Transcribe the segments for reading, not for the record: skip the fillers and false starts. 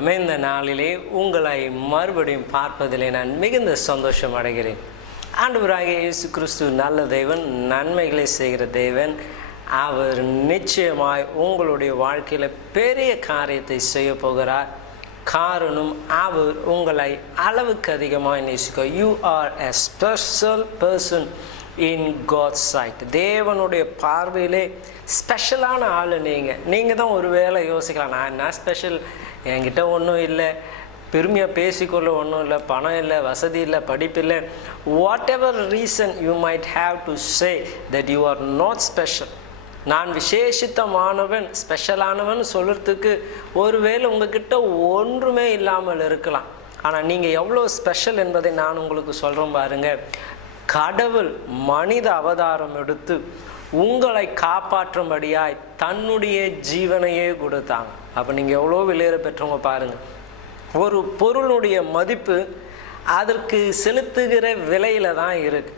குடும்பமே, இந்த நாளிலே உங்களை மறுபடியும் பார்ப்பதிலே நான் மிகுந்த சந்தோஷம் அடைகிறேன். ஆண்டவராகிய இயேசு கிறிஸ்து நல்ல தேவன், நன்மைகளை செய்கிற தேவன். அவர் நிச்சயமாய் உங்களுடைய வாழ்க்கையில் பெரிய காரியத்தை செய்ய போகிறார். காரணம், அவர் உங்களை அளவுக்கு அதிகமாக நேசிக்க. You are a special person in God's sight. தேவனுடைய பார்வையிலே ஸ்பெஷலான ஆள் நீங்கள் தான் ஒரு வேளை யோசிக்கலாம், நான் என்ன ஸ்பெஷல், என்கிட்ட ஒன்றும் இல்லை, பெருமையாக பேசிக்கொள்ள ஒன்றும் இல்லை, பணம் இல்லை, வசதி இல்லை, படிப்பு இல்லை. What ever reason you might have to say that you are not special. நான் விசேஷித்தமானவன், ஸ்பெஷலானவன் சொல்கிறதுக்கு ஒருவேளை உங்ககிட்ட ஒன்றுமே இல்லாமல் இருக்கலாம். ஆனால் நீங்கள் எவ்வளோ ஸ்பெஷல் என்பதை நான் உங்களுக்கு சொல்கிறேன் பாருங்கள். கடவுள் மனித அவதாரம் எடுத்து உங்களை காப்பாற்றும்படியாய் தன்னுடைய ஜீவனையே கொடுத்தாங்க. அப்போ நீங்கள் எவ்வளோ விலையேற பெற்றவங்க பாருங்கள். ஒரு பொருளுடைய மதிப்பு அதற்கு செலுத்துகிற விலையில் தான் இருக்குது.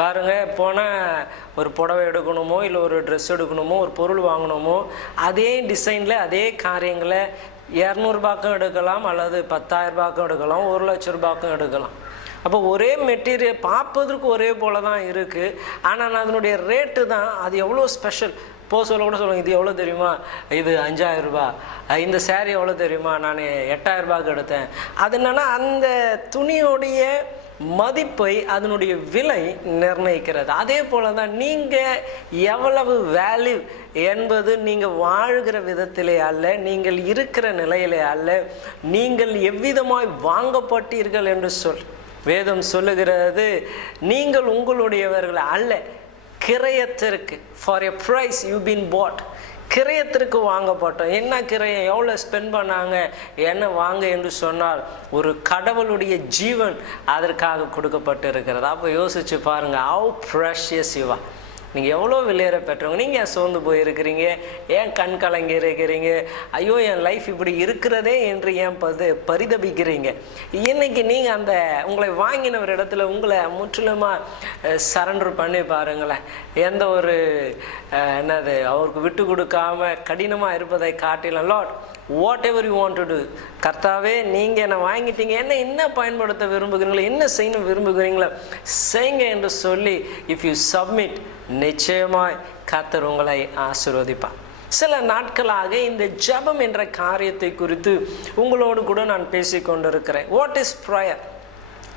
பாருங்கள், போனால் ஒரு புடவை எடுக்கணுமோ இல்லை ஒரு ட்ரெஸ் எடுக்கணுமோ ஒரு பொருள் வாங்கணுமோ அதே டிசைனில் அதே காரியங்களை 200 ரூபாய்க்கும் எடுக்கலாம், அல்லது 10,000 ரூபாய்க்கும் எடுக்கலாம், 1,00,000 ரூபாய்க்கும் எடுக்கலாம். அப்போ ஒரே மெட்டீரியல் பார்ப்பதற்கு ஒரே போல தான் இருக்குது, ஆனால் அதனுடைய ரேட்டு தான் அது எவ்வளோ ஸ்பெஷல். சொல்ல கூட சொல்லுவாங்க, இது எவ்வளோ தெரியுமா, இது 5,000 ரூபா, இந்த சேரீ எவ்வளோ தெரியுமா, நான் 8,000 ரூபாய்க்கு எடுத்தேன். அது என்னன்னா அந்த துணியோடைய மதிப்பை, அதனுடைய விலை நிர்ணயிக்கிறது. அதே போல தான் நீங்கள் எவ்வளவு வேல்யூ என்பது நீங்கள் வாழ்கிற விதத்திலே அல்ல, நீங்கள் இருக்கிற நிலையிலே அல்ல, நீங்கள் எவ்விதமாய் வாங்கப்பட்டீர்கள் என்று வேதம் சொல்லுகிறது. நீங்கள் உங்களுடையவர்கள் அல்ல, கிரயத்திற்கு, for a price you been bought, கிரயத்திற்கு வாங்கப்பட்டோம். என்ன கிரயம், எவ்வளோ ஸ்பெண்ட் பண்ணாங்க, என்ன வாங்க என்று சொன்னால் ஒரு கடவுளுடைய ஜீவன் அதற்காக கொடுக்கப்பட்டு இருக்கிறது. அப்போ யோசிச்சு பாருங்கள், ஹவ் ப்ரெஷியஸ் யூ ஆர். நீங்கள் எவ்வளோ விலையேற பெற்றவங்க. நீங்கள் ஏன் சோர்ந்து போயிருக்கிறீங்க, ஏன் கண் கலங்கி இருக்கிறீங்க, ஐயோ என் லைஃப் இப்படி இருக்கிறதே என்று ஏன் பரிதபிக்கிறீங்க. இன்னைக்கு நீங்கள் அந்த உங்களை வாங்கின ஒரு இடத்துல உங்களை முற்றிலுமாக சரண்டர் பண்ணி பாருங்களேன். எந்த ஒரு என்னது அவருக்கு விட்டு கொடுக்காம கடினமாக இருப்பதை காட்டிலும், Lord whatever you want to do, கர்த்தாவே நீங்கள் என்னை வாங்கிட்டீங்க, என்ன பயன்படுத்த விரும்புகிறீங்களோ, என்ன செய்யணும் விரும்புகிறீங்களோ செய்யுங்க என்று சொல்லி இஃப் யூ சப்மிட், நிச்சயமாய் கர்த்தர் உங்களை ஆசீர்வதிப்பார். சில நாட்களாக இந்த ஜெபம் என்ற காரியத்தை குறித்து உங்களோடு கூட நான் பேசிக்கொண்டிருக்கிறேன். வாட் இஸ் ப்ரேயர்,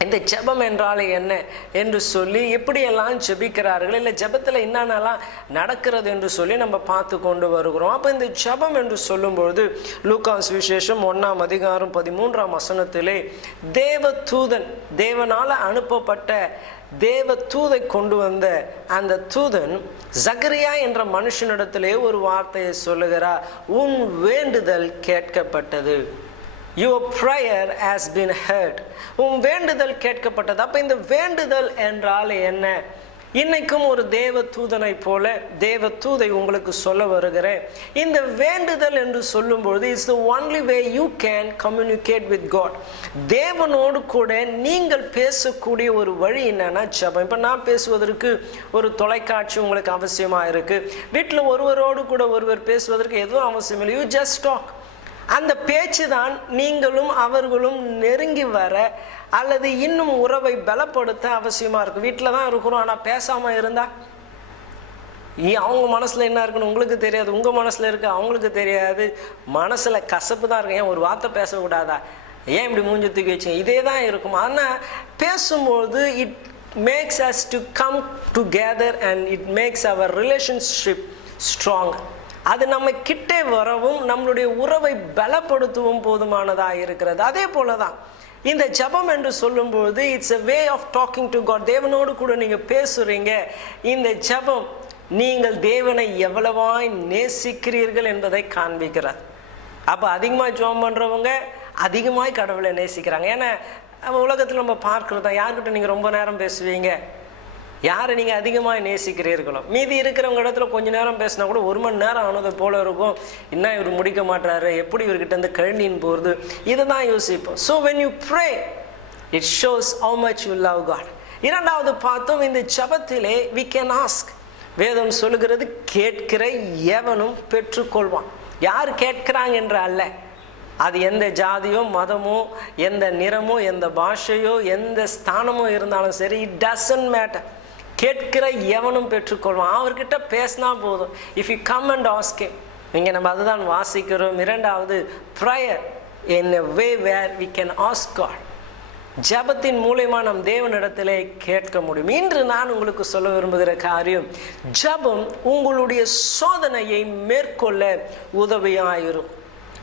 இந்த ஜெபம் என்றால் என்ன என்று சொல்லி, எப்படியெல்லாம் ஜெபிக்கிறார்கள், இல்லை ஜெபத்தில் என்னென்னலாம் நடக்கிறது என்று சொல்லி நம்ம பார்த்து கொண்டு வருகிறோம். அப்போ இந்த ஜெபம் என்று சொல்லும்பொழுது லூக்கா சுவிசேஷம் 1ஆம் அதிகாரம் 13ஆம் வசனத்திலே தேவதூதன், தேவனால் அனுப்பப்பட்ட தேவதூதை கொண்டு வந்த அந்த தூதன் சகரியா என்ற மனுஷனிடத்திலே ஒரு வார்த்தையை சொல்லுகிறார், உன் வேண்டுதல் கேட்கப்பட்டது. Your prayer has been heard. உன் வேண்டுதல் கேட்கப்பட்டது. அப்போ இந்த வேண்டுதல் என்றால் என்ன? இன்னைக்கும் ஒரு தேவ தூதனை போல தேவ தூதை உங்களுக்கு சொல்ல வருகிறேன். இந்த வேண்டுதல் என்று சொல்லும்பொழுது it's the only way you can communicate with God. தேவனோடு கூட நீங்கள் பேசக்கூடிய ஒரு வழி என்னன்னா ஜெபம். இப்போ நான் பேசுவதற்கு ஒரு தொலைக்காட்சி உங்களுக்கு அவசியமாக இருக்குது. வீட்டில் ஒருவரோடு கூட ஒருவர் பேசுவதற்கு எதுவும் அவசியம் இல்லை. You just talk. அந்த பேச்சு தான் நீங்களும் அவர்களும் நெருங்கி வர அல்லது இன்னும் உறவை பலப்படுத்த அவசியமாக இருக்குது. வீட்டில் தான் இருக்கிறோம், ஆனால் பேசாமல் இருந்தால் அவங்க மனசில் என்ன இருக்குன்னு உங்களுக்கு தெரியாது, உங்கள் மனசில் இருக்க அவங்களுக்கு தெரியாது, மனசில் கசப்பு தான் இருக்கு. ஏன் ஒரு வார்த்தை பேசக்கூடாதா, ஏன் இப்படி மூஞ்சி தூக்கி வச்சுங்க, இதே தான் இருக்கும். ஆனால் பேசும்போது it makes us to come together and it makes our relationship strong. அது நம்ம கிட்டே வரவும் நம்மளுடைய உறவை பலப்படுத்தவும் போதுமானதாக இருக்கிறது. அதே போல தான் இந்த ஜெபம் என்று சொல்லும்போது it's a way of talking to God. தேவனோடு கூட நீங்கள் பேசுகிறீங்க. இந்த ஜெபம் நீங்கள் தேவனை எவ்வளவாய் நேசிக்கிறீர்கள் என்பதை காண்பிக்கிறார். அப்போ அதிகமாக ஜெபம் பண்ணுறவங்க அதிகமாய் கடவுளை நேசிக்கிறாங்க. ஏன்னா உலகத்தில் நம்ம பார்க்குறது தான், யார்கிட்ட நீங்கள் ரொம்ப நேரம் பேசுவீங்க, யாரை நீங்கள் அதிகமாக நேசிக்கிறீர்களோ. மீதி இருக்கிறவங்க இடத்துல கொஞ்சம் நேரம் பேசினா கூட 1 மணி நேரம் ஆனது போல இருக்கும். இன்னும் இவர் முடிக்க மாட்டாரு, எப்படி இவர்கிட்ட இருந்து கழனின்னு போகிறது, இதை தான் யோசிப்போம். So when you pray it shows how much you love God. இரண்டாவது பார்த்தோம், இந்த ஜெபத்திலே we can ask. வேதம் சொல்லுகிறது, கேட்கிற எவனும் பெற்றுக்கொள்வான். யார் கேட்கிறாங்க என்று அல்ல, அது எந்த ஜாதியோ மதமோ எந்த நிறமோ எந்த பாஷையோ எந்த ஸ்தானமோ இருந்தாலும் சரி, இட் டசன்ட் மேட்டர். கேட்கிற எவனும் பெற்றுக்கொள்வான். அவர்கிட்ட பேசினா போதும். If you come and ask him. இங்கே நம்ம அதுதான் வாசிக்கிறோம். இரண்டாவது, prayer in a way where we can ask God. ஜபத்தின் மூலமா நம் தேவனிடத்திலே கேட்க முடியும். இன்று நான் உங்களுக்கு சொல்ல விரும்புகிற காரியம், ஜபம் உங்களுடைய சோதனையை மேற்கொள்ள உதவியாயிரும்.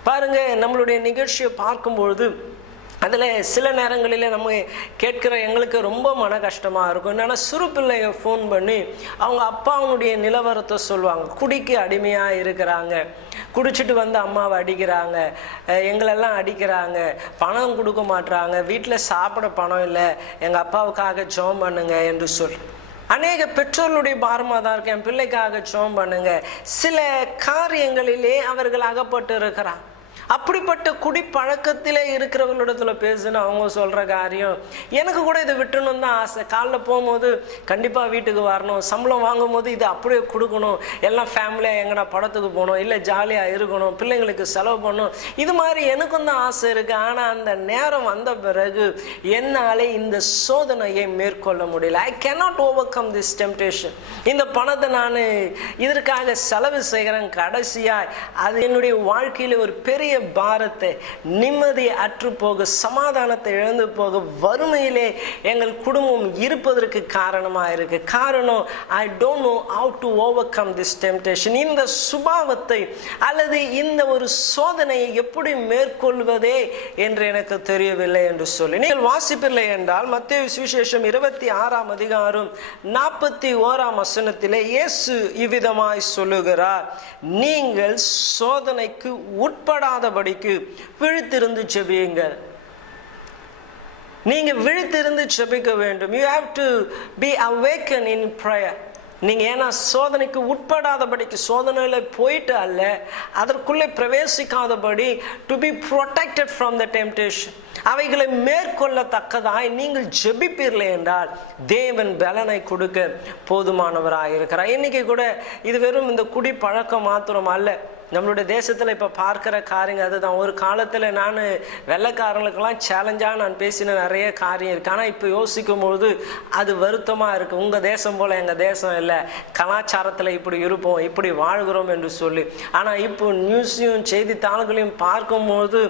பாருங்க, நம்மளுடைய நிகழ்ச்சியை பார்க்கும்பொழுது அதில் சில நேரங்களில் நம்ம கேட்கிற எங்களுக்கு ரொம்ப மன கஷ்டமாக இருக்கும். என்னென்னா, சிறு பிள்ளைய ஃபோன் பண்ணி அவங்க அப்பாவுடைய நிலவரத்தை சொல்லுவாங்க. குடிக்கு அடிமையாக இருக்கிறாங்க, குடிச்சிட்டு வந்து அம்மாவை அடிக்கிறாங்க, எங்களெல்லாம் அடிக்கிறாங்க, பணம் கொடுக்க மாட்டுறாங்க, வீட்டில் சாப்பிட பணம் இல்லை, எங்கள் அப்பாவுக்காக ஜெபம் பண்ணுங்க என்று சொல்லி அநேக பெற்றோர்களுடைய பாரமாக தான் இருக்கு. என் பிள்ளைக்காக ஜெபம் பண்ணுங்க. சில காரியங்களிலே அவர்கள் அகப்பட்டு இருக்கிறாங்க. அப்படிப்பட்ட குடிப்பழக்கத்திலே இருக்கிறவர்களிடத்துல பேசுன்னு அவங்க சொல்கிற காரியம், எனக்கு கூட இதை விட்டுணும் தான் ஆசை. காலைல போகும்போது கண்டிப்பாக வீட்டுக்கு வரணும், சம்பளம் வாங்கும் போது இதை அப்படியே கொடுக்கணும், எல்லாம் ஃபேமிலியாக எங்கன்னா படத்துக்கு போகணும், இல்லை ஜாலியாக இருக்கணும், பிள்ளைங்களுக்கு செலவு பண்ணணும், இது மாதிரி எனக்கும் தான் ஆசை இருக்குது. ஆனால் அந்த நேரம் வந்த பிறகு என்னாலே இந்த சோதனையை மேற்கொள்ள முடியல. I cannot over come this temptation. இந்த பணத்தை நான் இதற்காக செலவு செய்கிறேன், கடைசியாக அது என்னுடைய வாழ்க்கையில் ஒரு பெரிய பாரத்தை, நிம்மதியை அற்று போக, சமாதானத்தை இழந்து போக, வறுமையிலே எங்கள் குடும்பம் இருப்பதற்கு காரணமாக இருக்கு. காரணம், I don't know how to over come this temptation. இந்த சுபாவத்தை அல்லது இந்த ஒரு சோதனையை எப்படி மேற்கொள்வதே என்று எனக்கு தெரியவில்லை என்று சொல்லி நீங்கள் வாசிப்பில்லை என்றால், மத்தேயு சுவிசேஷம் 26ஆம் அதிகாரம் 41ஆம் வசனத்திலே இயேசு இவ்விதமாய் சொல்லுகிறார், நீங்கள் சோதனைக்கு உட்படாத படிக்கு விழித்திருந்து ஜெபியுங்கள். நீங்க விழித்திருந்து ஜெபிக்க வேண்டும். You have to be awakened in prayer. நீங்க ஏன்னா சோதனைக்கு உட்படாதபடிக்கு, சோதனையில போயிட்டு அல்ல, அதற்குள்ளே பிரவேசிக்காதபடி, to be protected from the temptation, அவைகளை மேற்கொள்ளத்தக்கதாய் நீங்கள் ஜெபிப்பீர்களே என்றால் தேவன் பலனை கொடுக்க போதுமானவராக இருக்கிறார். இன்னைக்கு கூட இது வெறும் இந்த குடி பழக்கம் மாத்திரம் அல்ல. நம்மளுடைய தேசத்தில் இப்போ பார்க்குற காரியங்கள் அதுதான். ஒரு காலத்தில் நான் வெள்ளைக்காரங்களுக்கெல்லாம் சேலஞ்சாக நான் பேசின நிறைய காரியம் இருக்குது. ஆனால் இப்போ யோசிக்கும்பொழுது அது வருத்தமாக இருக்குது. உங்கள் தேசம் போல் எங்கள் தேசம் இல்லை, கலாச்சாரத்தில் இப்படி இருப்போம், இப்படி வாழ்கிறோம் என்று சொல்லி. ஆனால் இப்போ நியூஸையும் செய்தித்தாள்களையும் பார்க்கும்போது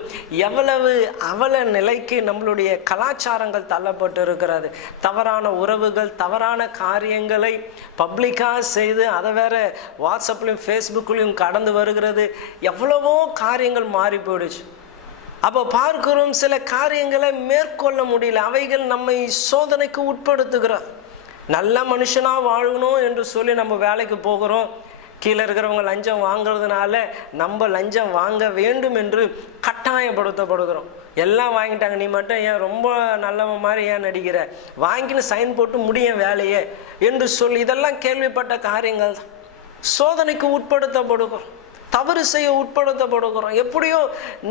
எவ்வளவு அவல நிலைக்கு நம்மளுடைய கலாச்சாரங்கள் தள்ளப்பட்டு இருக்கிறது. தவறான உறவுகள், தவறான காரியங்களை பப்ளிக்காக செய்து அதை வேற வாட்ஸ்அப்லையும் ஃபேஸ்புக்லையும் கடந்து வருகிறது. எவ்வளவோ காரியங்கள் மாறி போயிடுச்சு. அப்போ பார்க்கிறோம், சில காரியங்களை மேற்கொள்ள முடியல. அவைகள் நம்மை சோதனைக்கு உட்படுத்துகிறார். நல்ல மனுஷனா வாழணும் என்று சொல்லி நம்ம வேலைக்கு போகிறோம். கீழே இருக்கிறவங்க லஞ்சம் வாங்குறதுனால நம்ம லஞ்சம் வாங்க வேண்டும் என்று கட்டாயப்படுத்தப்படுகிறோம். எல்லாம் வாங்கிட்டாங்க, நீ மட்டும் ஏன் ரொம்ப நல்லவன் மாதிரி ஏன் நடிக்கிற, வாங்கின்னு சைன் போட்டு முடிய வேலையே என்று சொல்லி இதெல்லாம் கேள்விப்பட்ட காரியங்கள் தான். சோதனைக்கு உட்படுத்தப்படுகிறோம், தவறு செய்ய உட்படுத்தப்படுகிறோம். எப்படியோ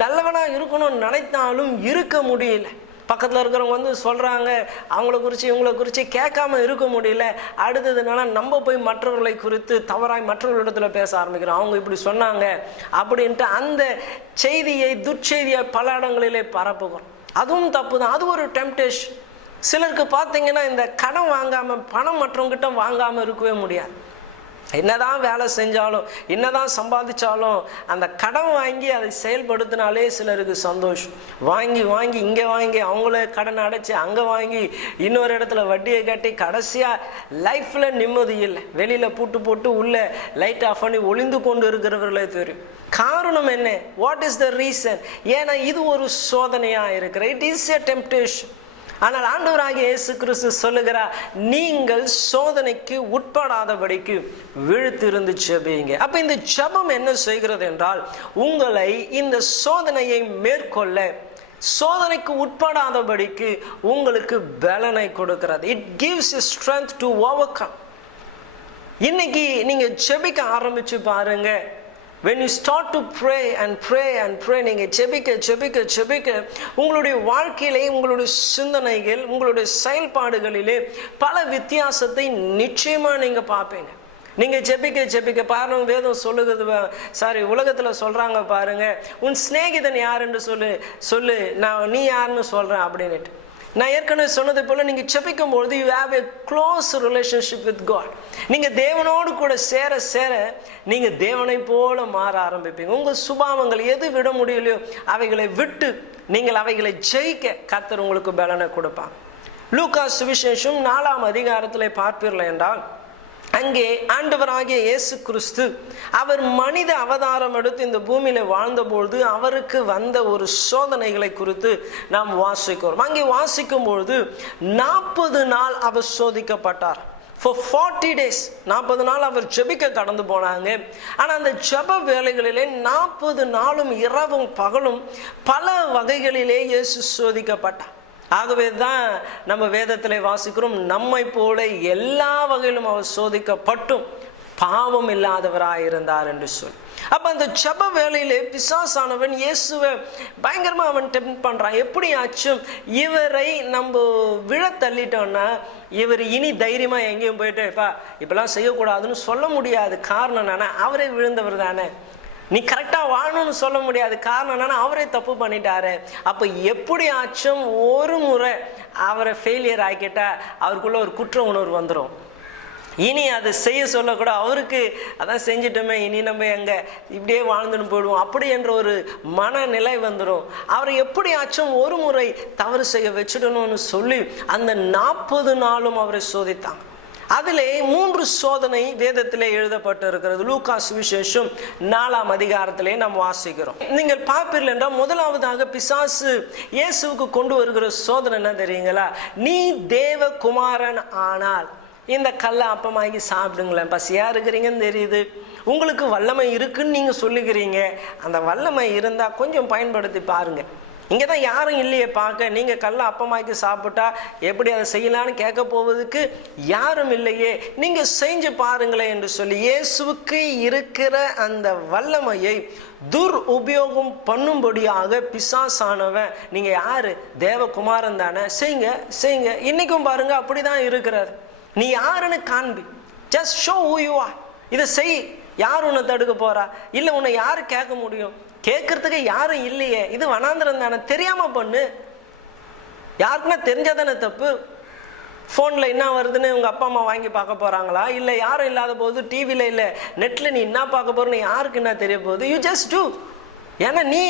நல்லவனா இருக்கணும்னு நினைத்தாலும் இருக்க முடியல. பக்கத்தில் இருக்கிறவங்க வந்து சொல்கிறாங்க, அவங்கள குறித்து இவங்களை குறித்து கேட்காம இருக்க முடியல. அடுத்ததுனால நம்ம போய் மற்றவர்களை குறித்து தவறாய் மற்றவர்களிடத்துல பேச ஆரம்பிக்கிறோம். அவங்க இப்படி சொன்னாங்க அப்படின்ட்டு அந்த செய்தியை துர்ச்செய்தியை பல இடங்களிலே பரப்புகிறோம். அதுவும் தப்பு தான், அது ஒரு டெம்டேஷன். சிலருக்கு பார்த்தீங்கன்னா இந்த கடன் வாங்காமல், பணம் மற்றவங்கிட்ட வாங்காமல் இருக்கவே முடியாது. என்னதான் வேலை செஞ்சாலும், என்னதான் சம்பாதிச்சாலும் அந்த கடன் வாங்கி அதை செயல்படுத்தினாலே சிலருக்கு சந்தோஷம். வாங்கி வாங்கி இங்கே வாங்கி அவங்கள கடன் அடைச்சி அங்கே வாங்கி இன்னொரு இடத்துல வட்டியை கட்டி கடைசியாக லைஃப்பில் நிம்மதி இல்லை. வெளியில் பூட்டு போட்டு உள்ளே லைட் ஆஃப் பண்ணி ஒளிந்து கொண்டு இருக்கிறவர்களே தெரியும். காரணம் என்ன? What is the reason? ஏன்னா இது ஒரு சோதனையாக இருக்கிற, இட் இஸ் எ டெம்டேஷன். ஆனால் ஆண்டவராகிய இயேசு கிறிஸ்து சொல்லுகிறார், நீங்கள் சோதனைக்கு உட்படாதபடிக்கு விழித்திருந்து ஜெபியுங்க. அப்ப இந்த ஜெபம் என்ன செய்கிறது என்றால், உங்களை இந்த சோதனையை மேற்கொள்ள, சோதனைக்கு உட்படாதபடிக்கு உங்களுக்கு பலனை கொடுக்கிறது. It gives you strength to overcome. இன்னைக்கு நீங்க ஜெபிக்க ஆரம்பிச்சு பாருங்க. When you start to pray and pray and pray, நீங்க ஜெபிக்க உங்களுடைய வாழ்க்கையிலே, உங்களுடைய சிந்தனைகள், உங்களுடைய செயல்பாடுகளிலே பல வித்தியாசத்தை நிச்சயமா நீங்க பார்ப்பீங்க. நீங்கள் ஜெபிக்க பாருங்க, வேதம் சொல்லுகிறது, சாரி உலகத்தில் சொல்கிறாங்க பாருங்க, உன் சிநேகிதன் யாருன்னு சொல்லு நீ யாருன்னு சொல்கிறேன் அப்படின்னுட்டு. நான் ஏற்கனவே சொன்னது போல, நீங்கள் ஜெபிக்கும் பொழுது you have a close relationship with God. நீங்கள் தேவனோடு கூட சேர நீங்கள் தேவனை போல மாற ஆரம்பிப்பீங்க. உங்கள் சுபாவங்கள் எது விட முடியலையோ அவைகளை விட்டு நீங்கள் அவைகளை ஜெயிக்க கர்த்தர் உங்களுக்கு பலனை கொடுப்பாங்க. லூக்கா சுவிசேஷம் 4ஆம் அதிகாரத்தில் பார்ப்பீர்கள் என்றால், அங்கே ஆண்டவராகிய இயேசு கிறிஸ்து அவர் மனித அவதாரம் எடுத்து இந்த பூமியில வாழ்ந்தபொழுது அவருக்கு வந்த ஒரு சோதனைகளை குறித்து நாம் வாசிக்கிறோம். அங்கே வாசிக்கும் பொழுது 40 நாள் அவர் சோதிக்கப்பட்டார். For 40 days 40 நாள் அவர் ஜெபிக்க கடந்து போனாங்க. ஆனால் அந்த ஜெப வேளைகளிலே 40 நாளும் இரவும் பகலும் பல வகைகளிலே இயேசு சோதிக்கப்பட்டார். ஆகவே தான் நம்ம வேதத்தில் வாசிக்கிறோம், நம்மை போல எல்லா வகையிலும் அவர் சோதிக்கப்பட்டும் பாவம் இல்லாதவராயிருந்தார் என்று சொல்லி. அப்போ அந்த ஜெப வேளையிலே பிசாசானவன் இயேசுவை பயங்கரமாக அவன் டெம்ப்ட் பண்ணுறான். எப்படியாச்சும் இவரை நம்ம விழ தள்ளிட்டோன்னா இவர் இனி தைரியமாக எங்கேயும் போயிட்டு இப்பெல்லாம் செய்யக்கூடாதுன்னு சொல்ல முடியாது. காரணம் என்னன்னா, அவரே விழுந்தவர் தானே. நீ கரெக்டாக வாழணும்னு சொல்ல முடியாது. காரணம் என்னன்னா, அவரே தப்பு பண்ணிட்டாரு. அப்போ எப்படியாச்சும் ஒரு முறை அவரை ஃபெயிலியர் ஆக்கிட்டா அவருக்குள்ள ஒரு குற்ற உணர்வு வந்துடும். இனி அதை செய்ய சொல்லக்கூட அவருக்கு அதான் செஞ்சிட்டோமே, இனி நம்ம எங்கே இப்படியே வாழ்ந்துன்னு போயிடுவோம் அப்படி என்ற ஒரு மனநிலை வந்துடும். அவரை எப்படியாச்சும் ஒரு முறை தவறு செய்ய வச்சிடணும்னு சொல்லி அந்த 40 நாளும் அவரை சோதித்தாங்க. அதிலே 3 சோதனை வேதத்திலே எழுதப்பட்டு இருக்கிறது. லூக்கா சுவிசேஷம் 4ஆம் அதிகாரத்திலே நாம் வாசிக்கிறோம். நீங்கள் பார்ப்பீர்கள் என்றால், முதலாவதாக பிசாசு இயேசுவுக்கு கொண்டு வருகிற சோதனை என்ன தெரியுங்களா? நீ தேவகுமாரன் ஆனால் இந்த கல்லை அப்பமாக்கி சாப்பிடுங்களேன். பசியாக இருக்கிறீங்கன்னு தெரியுது, உங்களுக்கு வல்லமை இருக்குன்னு நீங்கள் சொல்லுகிறீங்க. அந்த வல்லமை இருந்தால் கொஞ்சம் பயன்படுத்தி பாருங்கள். இங்கே தான் யாரும் இல்லையே பார்க்க, நீங்கள் கல்லை அப்பமாக்கி சாப்பிட்டா எப்படி அதை செய்யலான்னு கேட்க போவதுக்கு யாரும் இல்லையே, நீங்கள் செஞ்சு பாருங்களேன் என்று சொல்லி இயேசுவுக்கு இருக்கிற அந்த வல்லமையை உபயோகம் பண்ணும்படியாக பிசாசானவன், நீங்கள் யார் தேவகுமாரன் தானே, செய்யுங்க. இன்றைக்கும் பாருங்க அப்படி தான் இருக்கிறார். நீ யாருன்னு காண்பி, just show who you are. இதை செய், யார் உன்னை தடுக்க போறா? இல்லை உன்னை யாரு கேட்க முடியும்? கேட்கறதுக்கு யாரும் இல்லையே, இது வனாந்திரம் தானே, தெரியாம பண்ணு. யாருக்குன்னா தெரிஞ்சாதானே தப்பு. ஃபோனில் என்ன வருதுன்னு உங்கள் அப்பா அம்மா வாங்கி பார்க்க போகிறாங்களா? இல்லை யாரும் இல்லாத போது டிவியில் இல்லை நெட்டில் நீ என்ன பார்க்க போகிறன்னு யாருக்கு என்ன தெரிய போகுது? You just do. ஏன்னா நீ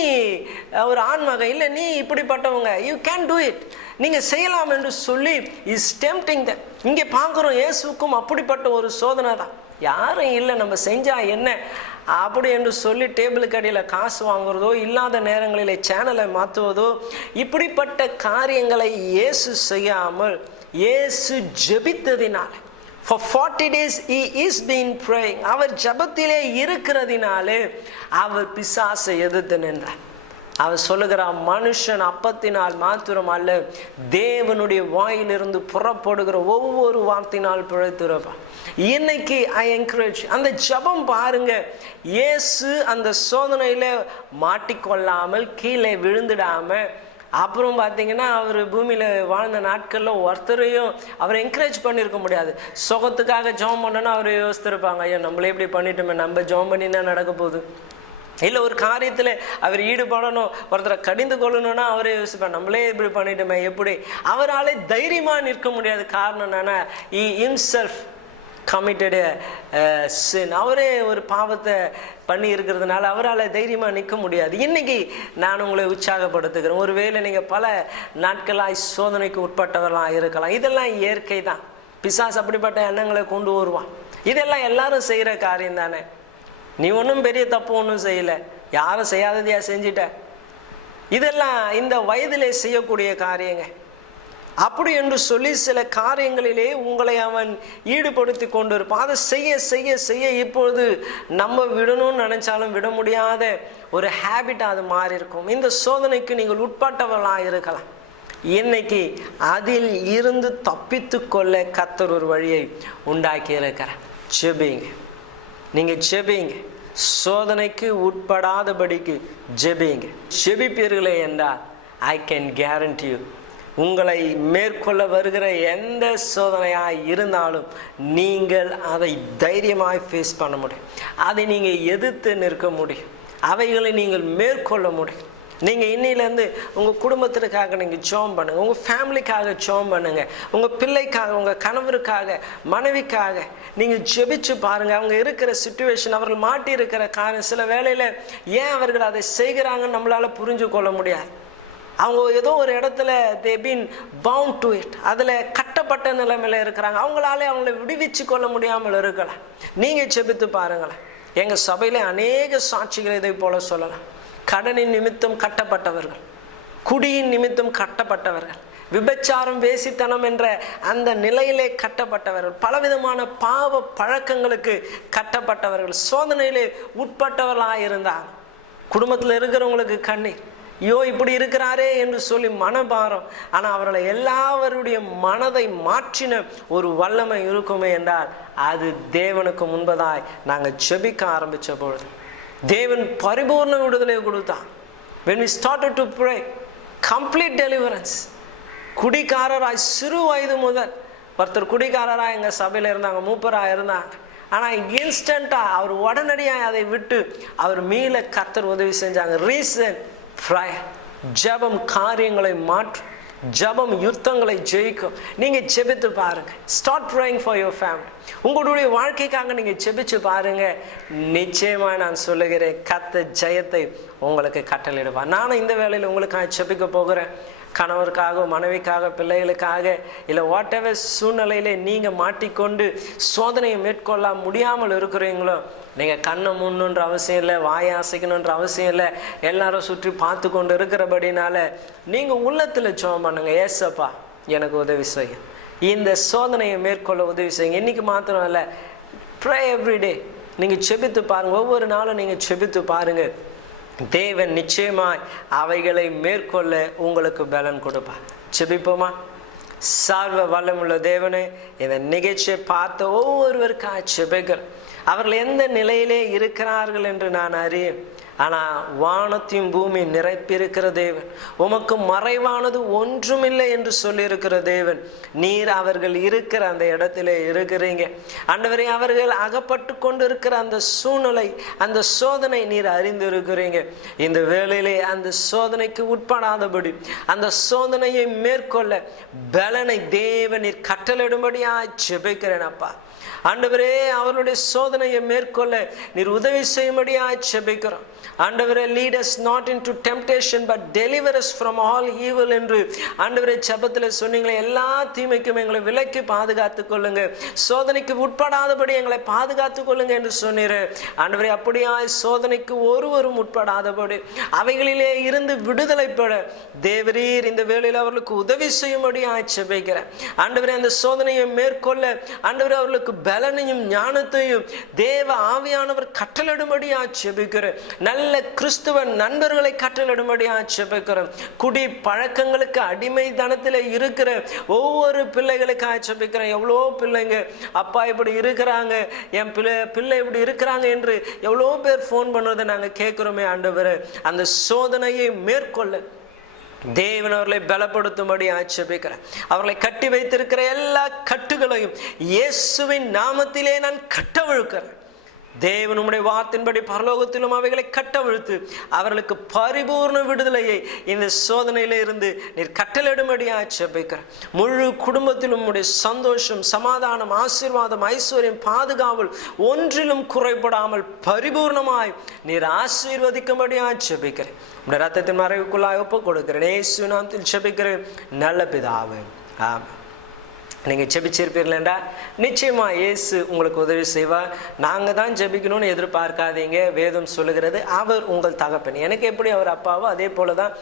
ஒரு ஆண்மகன், இல்லை நீ இப்படிப்பட்டவங்க, யூ கேன் டூ இட், நீங்கள் செய்யலாம் என்று சொல்லி இஸ் டெம்ப்டிங் தம். இங்கே பார்க்குறோம் இயேசுக்கும் அப்படிப்பட்ட ஒரு சோதனை தான். யாரும் இல்லை, நம்ம செஞ்சால் என்ன அப்படி என்று சொல்லி டேபிளுக்கு அடியில் காசு வாங்குறதோ, இல்லாத நேரங்களில் சேனலை மாற்றுவதோ, இப்படிப்பட்ட காரியங்களை இயேசு செய்யாமல் இயேசு ஜெபித்ததினால் for 40 days he is been praying. அவர் ஜெபத்திலே இருக்கிறதினாலே அவர் பிசாசை எதிர்த்து நின்றார். அவர் சொல்லுகிறார், மனுஷன் அப்பத்தினால் மாத்திரம் அல்ல, தேவனுடைய வாயிலிருந்து புறப்படுகிற ஒவ்வொரு வார்த்தையினால் பிழைத்திருப்பார். இன்னைக்கு ஐ என்கரேஜ் அந்த ஜெபம் பாருங்க. இயேசு அந்த சோதனையில மாட்டிக்கொள்ளாமல் கீழே விழுந்துடாம, அப்புறம் பார்த்தீங்கன்னா அவர் பூமியில் வாழ்ந்த நாட்களில் ஒருத்தரையும் அவரை என்கரேஜ் பண்ணியிருக்க முடியாது. சுகத்துக்காக ஜெபம் பண்ணோன்னா அவர் யோசித்திருப்பாங்க, ஐயோ நம்மளே இப்படி பண்ணிட்டோமே, நம்ம ஜெபம் பண்ணினா நடக்க போகுது. இல்லை ஒரு காரியத்தில் அவர் ஈடுபடணும், ஒருத்தரை கடிந்து கொள்ளணும்னா அவரே யோசிப்பார், நம்மளே இப்படி பண்ணிட்டோமே எப்படி. அவரால் தைரியமாக நிற்க முடியாது. காரணம் என்னன்னா, he himself committed a sin. அவரே ஒரு பாவத்தை பண்ணி இருக்கிறதுனால அவரால் தைரியமாக நிற்க முடியாது. இன்னைக்கு நான் உங்களை உற்சாகப்படுத்துகிறேன். ஒருவேளை நீங்கள் பல நாட்களாய் சோதனைக்கு உட்பட்டவர்களாக இருக்கலாம். இதெல்லாம் இயற்கை தான். பிசாசு அப்படிப்பட்ட எண்ணங்களை கொண்டு வருவான். இதெல்லாம் எல்லாரும் செய்கிற காரியம் தானே. நீ ஒன்றும் பெரிய தப்பு ஒன்றும் செய்யலை, யாரும் செய்யாததையா செஞ்சிட்ட. இதெல்லாம் இந்த வயதிலே செய்யக்கூடிய காரியங்க. அப்படி என்று சொல்லி சில காரியங்களிலே உங்களை அவன் ஈடுபடுத்தி கொண்டு இருப்பான். அதை செய்ய செய்ய செய்ய இப்பொழுது நம்ம விடணும்னு நினைச்சாலும் விட முடியாத ஒரு ஹேபிட் அது மாறி இருக்கும். இந்த சோதனைக்கு நீங்கள் உட்பட்டவர்களாக இருக்கலாம். இன்னைக்கு அதில் இருந்து தப்பித்து கொள்ள கர்த்தர் ஒரு வழியை உண்டாக்கி இருக்கிறார். ஜெபிங்க, நீங்கள் ஜெபிங்க. சோதனைக்கு உட்படாதபடிக்கு ஜெபிங்க. ஜெபிப்பீர்களே என்றால் ஐ கேன் கேரண்டி யூ உங்களை மேற்கொள்ள வருகிற எந்த சோதனையாக இருந்தாலும் நீங்கள் அதை தைரியமாக ஃபேஸ் பண்ண முடியும். அதை நீங்கள் எதிர்த்து நிற்க முடியும். அவைகளை நீங்கள் மேற்கொள்ள முடியும். நீங்கள் இன்னிலேருந்து உங்கள் குடும்பத்திற்காக நீங்கள் ஜெபம் பண்ணுங்கள், உங்கள் ஃபேமிலிக்காக ஜெபம் பண்ணுங்கள், உங்கள் பிள்ளைக்காக, உங்கள் கணவருக்காக, மனைவிக்காக நீங்கள் ஜெபிச்சு பாருங்கள். அவங்க இருக்கிற சிச்சுவேஷன், அவர்கள் மாட்டி இருக்கிற காரணம், சில வேளையில் ஏன் அவர்கள் அதை செய்கிறாங்கன்னு நம்மளால் புரிஞ்சு கொள்ள முடியாது. அவங்க ஏதோ ஒரு இடத்துல they been bound to it, அதில் கட்டப்பட்ட நிலைமையில் இருக்கிறாங்க. அவங்கள விடுவிச்சு கொள்ள முடியாமல் இருக்கலாம். நீங்கள் ஜெபித்து பாருங்களேன். எங்கள் சபையில் அநேக சாட்சிகள் இதை போல சொல்லலாம். கடனின் நிமித்தம் கட்டப்பட்டவர்கள், குடியின் நிமித்தம் கட்டப்பட்டவர்கள், விபச்சாரம் வேசித்தனம் என்ற அந்த நிலையிலே கட்டப்பட்டவர்கள், பலவிதமான பாவ பழக்கங்களுக்கு கட்டப்பட்டவர்கள், சோதனையிலே உட்பட்டவர்களாக இருந்தாங்க. குடும்பத்தில் இருக்கிறவங்களுக்கு கண்ணீர், ஐயோ இப்படி இருக்கிறாரே என்று சொல்லி மனபாரம். ஆனால் அவர்களை எல்லாவருடைய மனதை மாற்றின ஒரு வல்லமை இருக்குமே என்றால் அது தேவனுக்கு முன்பதாய் நாங்கள் ஜெபிக்க ஆரம்பித்த பொழுது தேவன் பரிபூர்ண விடுதலை கொடுத்தார். when we started to pray, complete deliverance. குடிகாரராய் சிறு வயது முதல் ஒருத்தர் குடிகாரராக எங்கள் சபையில் இருந்தாங்க, மூப்பராக இருந்தாங்க. ஆனால் இன்ஸ்டண்ட்டாக அவர் உடனடியாக அதை விட்டு அவர் மீள கர்த்தர் உதவி செஞ்சாங்க. ரீசன் ப்ரேயர், ஜெபம் காரியங்களை மாற்றும், ஜெபம் யுத்தங்களை ஜெயிக்கும். நீங்கள் ஜெபித்து பாருங்கள். Start praying for your family. உங்களுடைய வாழ்க்கைக்காக நீங்கள் ஜெபிச்சு பாருங்கள். நிச்சயமாக நான் சொல்லுகிறேன், கர்த்தர் ஜெயத்தை உங்களுக்கு கட்டளையிடுவார். நானும் இந்த வேளையில் உங்களுக்காக ஜெபிக்க போகிறேன். கணவருக்காக, மனைவிக்காக, பிள்ளைகளுக்காக, இல்லை வாட் எவர் சூழ்நிலையிலே நீங்கள் மாட்டிக்கொண்டு சோதனையை மேற்கொள்ள முடியாமல் இருக்கிறீங்களோ, நீங்கள் கண்ணை மூடணுன்ற அவசியம் இல்லை, வாயை அசைக்கணுன்ற அவசியம் இல்லை. எல்லாரும் சுற்றி பார்த்து கொண்டு இருக்கிறபடினால நீங்கள் உள்ளத்தில் ஜெபம் பண்ணுங்க. ஏசப்பா எனக்கு உதவி செய்யும், இந்த சோதனையை மேற்கொள்ள உதவி செய்யுங்க. இன்றைக்கி மாத்திரம் இல்லை, ப்ரே எவ்ரிடே. நீங்கள் செபித்து பாருங்கள். ஒவ்வொரு நாளும் நீங்கள் செபித்து பாருங்கள். தேவன் நிச்சயமாய் அவைகளை மேற்கொள்ள உங்களுக்கு பலன் கொடுப்பார். செபிப்போமா? சர்வ வல்லமுள்ள தேவனே, இந்த நிகழ்ச்சியை பார்த்த ஒவ்வொருவருக்காக செபிக்கிறேன். அவர்கள் எந்த நிலையிலே இருக்கிறார்கள் என்று நான் அறியேன். ஆனால் வானத்தையும் பூமி நிரப்பியிருக்கிற தேவன், உமக்கு மறைவானது ஒன்றுமில்லை என்று சொல்லியிருக்கிற தேவன், நீர் அவர்கள் இருக்கிற அந்த இடத்திலே இருக்கிறீங்க. ஆண்டவரே, அவர்கள் அகப்பட்டு கொண்டு இருக்கிற அந்த சூழ்நிலை, அந்த சோதனை நீர் அறிந்திருக்கிறீங்க. இந்த வேளையிலே அந்த சோதனைக்கு உட்படாதபடி, அந்த சோதனையை மேற்கொள்ள பலனை தேவன் நீர் கட்டளையிடும்படியாக ஜெபிக்கிறேன் அப்பா. ஆண்டவரே, அவருடைய சோதனையை மேற்கொள்ள நீர் உதவி செய்யும்படியாக ஜெபிக்கிறோம். ஆண்டவரே, lead us not into temptation but deliver us from all evil என்று ஆண்டவரே ஜெபத்தில் சொன்னீங்களே. எல்லா தீமைக்கும் எங்களை விலக்கி பாதுகாத்துக் கொள்ளுங்க, சோதனைக்கு உட்படாதபடி எங்களை பாதுகாத்துக் கொள்ளுங்க என்று சொன்னீர். ஆண்டவரே, அப்படியாய் சோதனைக்கு ஒருவரும் உட்படாதபடி அவைகளிலே இருந்து விடுதலை பெற தேவரீர் இந்த வேளையில் அவர்களுக்கு உதவி செய்யும்படியாக ஜெபிக்கிறேன். ஆண்டவரே, அந்த சோதனையை மேற்கொள்ள ஆண்டவரே அவர்களுக்கு பலனையும் ஞானத்தையும் தேவ ஆவியானவர் கட்டளையிடும்படியாக ஜெபிக்கிறேன். நல்ல கிறிஸ்துவ நண்பர்களை கட்டளையிடும்படியாக ஜெபிக்கிறேன். குடி பழக்கங்களுக்கு அடிமைத்தனத்தில் இருக்கிற ஒவ்வொரு பிள்ளைகளுக்காக ஜெபிக்கிறேன். எவ்வளோ பிள்ளைங்க அப்பா இப்படி இருக்கிறாங்க, என் பிள்ளை இப்படி இருக்கிறாங்க என்று எவ்வளோ பேர் ஃபோன் பண்ணுறதை நாங்கள் கேட்குறோமே. ஆண்டவரே, அந்த சோதனையை மேற்கொள்ள தேவன் அவர்களை பலப்படுத்தும்படி ஆட்சேபிக்கிறேன். அவர்களை கட்டி வைத்திருக்கிற எல்லா கட்டுகளையும் இயேசுவின் நாமத்திலே நான் கட்டவிழ்க்கிறேன். தேவன் உம்முடைய வார்த்தையின்படி பரலோகத்திலும் அவைகளை கட்டவிழ்த்து அவர்களுக்கு பரிபூர்ண விடுதலையை இந்த சோதனையில இருந்து நீர் கட்டளையிடும்படி ஆட்சேபிக்கிறேன். முழு குடும்பத்திலும் உம்முடைய சந்தோஷம், சமாதானம், ஆசீர்வாதம், ஐஸ்வர்யம், பாதுகாவல் ஒன்றிலும் குறைபடாமல் பரிபூர்ணமாய் நீர் ஆசீர்வதிக்கும்படி ஆட்சேபிக்கிறேன். உடைய ரத்தத்தின் மறைவுக்குள்ளாய் ஒப்புக் கொடுக்கிறேன். இயேசு நாமத்தில் ஜெபிக்கிறேன் நல்ல பிதாவே, ஆமென். நீங்கள் ஜெபிச்சிருப்பீர்களா? நிச்சயமாக இயேசு உங்களுக்கு உதவி செய்வார். நாங்கள் தான் ஜெபிக்கணும்னு எதிர்பார்க்காதீங்க. வேதம் சொல்லுகிறது, அவர் உங்கள் தகப்பன். எனக்கு எப்படி அவர் அப்பாவோ அதே போல தான்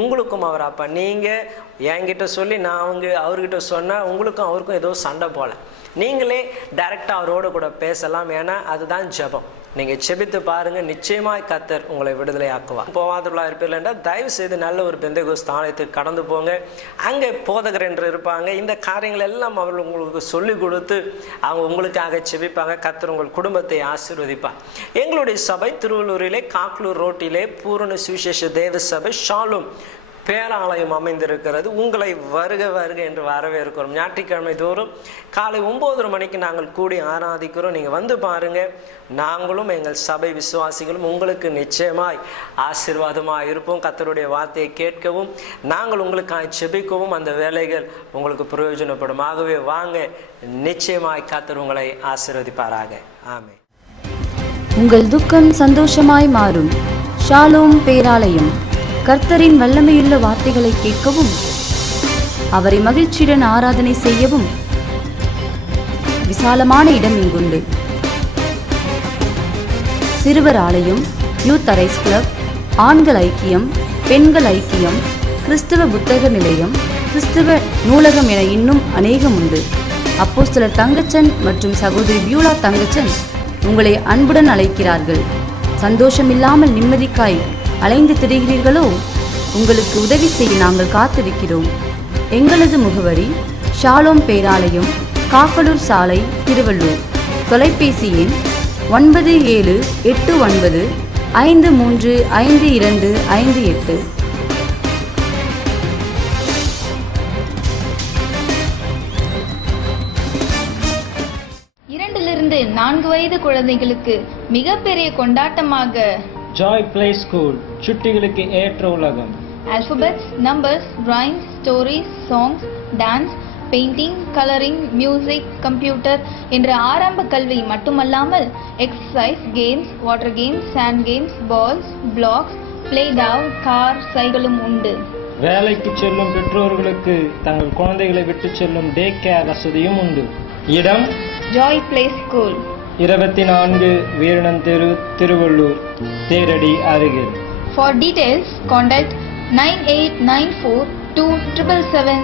உங்களுக்கும் அவர் அப்பா. நீங்கள் என்கிட்ட சொல்லி நான் அவர்கிட்ட சொன்னால் உங்களுக்கும் அவருக்கும் ஏதோ சண்டை போல. நீங்களே டைரெக்டாக அவரோடு கூட பேசலாம். ஏன்னா அதுதான் ஜெபம். நீங்கள் செபித்து பாருங்கள், நிச்சயமாய் கர்த்தர் உங்களை விடுதலை ஆக்குவார். போவாதவர்களாக இருப்பீர்கள் என்றால் தயவு செய்து நல்ல ஒரு பெந்தேகோஸ்து ஆலயத்துக்கு கடந்து போங்க. அங்கே போதகர் என்று இருப்பாங்க. இந்த காரியங்கள் எல்லாம் அவர்கள் உங்களுக்கு சொல்லிக் கொடுத்து அவங்க உங்களுக்காக செபிப்பாங்க. கர்த்தர் உங்கள் குடும்பத்தை ஆசீர்வதிப்பார். எங்களுடைய சபை திருவள்ளூரிலே காக்லூர் ரோட்டிலே பூரண சுவிசேஷ தேவ சபை ஷாலும் பேராலயம் அமைந்திருக்கிறது. உங்களை வருக வருக என்று வரவேற்கிறோம். ஞாயிற்றுக்கிழமை தோறும் காலை 9:30 மணிக்கு நாங்கள் கூடி ஆராதிக்கிறோம். நீங்கள் வந்து பாருங்கள். நாங்களும் எங்கள் சபை விசுவாசிகளும் உங்களுக்கு நிச்சயமாய் ஆசீர்வாதமாக இருப்போம். கர்த்தருடைய வார்த்தையை கேட்கவும் நாங்கள் உங்களுக்காக செபிக்கவும் அந்த வேலைகள் உங்களுக்கு பிரயோஜனப்படும். ஆகவே வாங்க, நிச்சயமாய் கர்த்தர் உங்களை ஆசீர்வதிப்பாராக. ஆமென். உங்கள் துக்கம் சந்தோஷமாய் மாறும். ஷாலோம் பேராலயம். கர்த்தரின் வல்லமையுள்ள வார்த்தைகளை கேட்கவும் அவரை மகிழ்ச்சியுடன் ஆராதனை செய்யவும் விசாலமான இடம் இங்குண்டு. சிறுவர் ஆலயம், யூத் அரைஸ் கிளப், ஆண்கள் ஐக்கியம், பெண்கள் ஐக்கியம், கிறிஸ்தவ புத்தக நிலையம், கிறிஸ்தவ நூலகம் என இன்னும் அநேகம் உண்டு. அப்போஸ்தலர் தங்கச்சன் மற்றும் சகோதரி பியூலா தங்கச்சன் உங்களை அன்புடன் அழைக்கிறார்கள். சந்தோஷமில்லாமல் நிம்மதிக்காய் அலைந்து திரிகிறீர்களோ? உங்களுக்கு உதவி செய்ய நாங்கள் காத்திருக்கிறோம். எங்களது முகவரி ஷாலோம் பேராலயம், காக்கலூர் சாலை, திருவள்ளூர். தொலைபேசி எண் 9789535258. இரண்டிலிருந்து 4 வயது குழந்தைகளுக்கு மிகப்பெரிய கொண்டாட்டமாக ஜாய் பிளே ஸ்கூல், சுட்டிகளுக்கு ஏற்ற உலகம். Alphabets, numbers, rhymes, stories, songs, dance, painting, colouring, music, computer என்ற ஆரம்ப கல்வி மட்டுமல்லாமல் exercise, games, water games, sand games, balls, blocks, play dough, car, சைக்கிளும் உண்டு. வேலைக்கு செல்லும் பெற்றோர்களுக்கு தங்கள் குழந்தைகளை விட்டு செல்லும் டே கேர் வசதியும் உண்டு. இடம் ஜாய் பிளே ஸ்கூல், 24 வீரணம் தெரு, திருவள்ளூர், தேரடி அருகில். For details, contact 9894 277